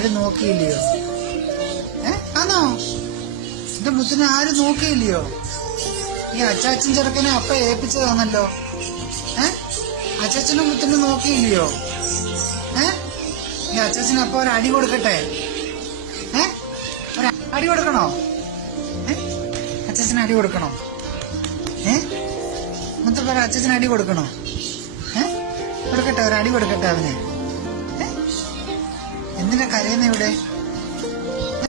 ആരും നോക്കിയില്ലയോ? ആണോ? എന്റെ മുത്തിനെ ആരും നോക്കിയില്ലയോ? ഈ അച്ചാച്ചൻ ചെറുക്കനെ അപ്പ ഏൽപ്പിച്ചതാണല്ലോ. അച്ചാച്ചനും മുത്തിനും നോക്കിയില്ലയോ? ഈ അച്ചാച്ചന് അപ്പൊ ഒരു അടി കൊടുക്കട്ടെ? ഒരു അടി കൊടുക്കണോ? അച്ചാച്ചന് അടി കൊടുക്കണോ? മുത്തപ്പ അച്ചാച്ചന് അടി കൊടുക്കണോ? കൊടുക്കട്ടെ, ഒരു അടി കൊടുക്കട്ടെ അവന്. എന്തിനാ കരയുന്ന ഇവിടെ?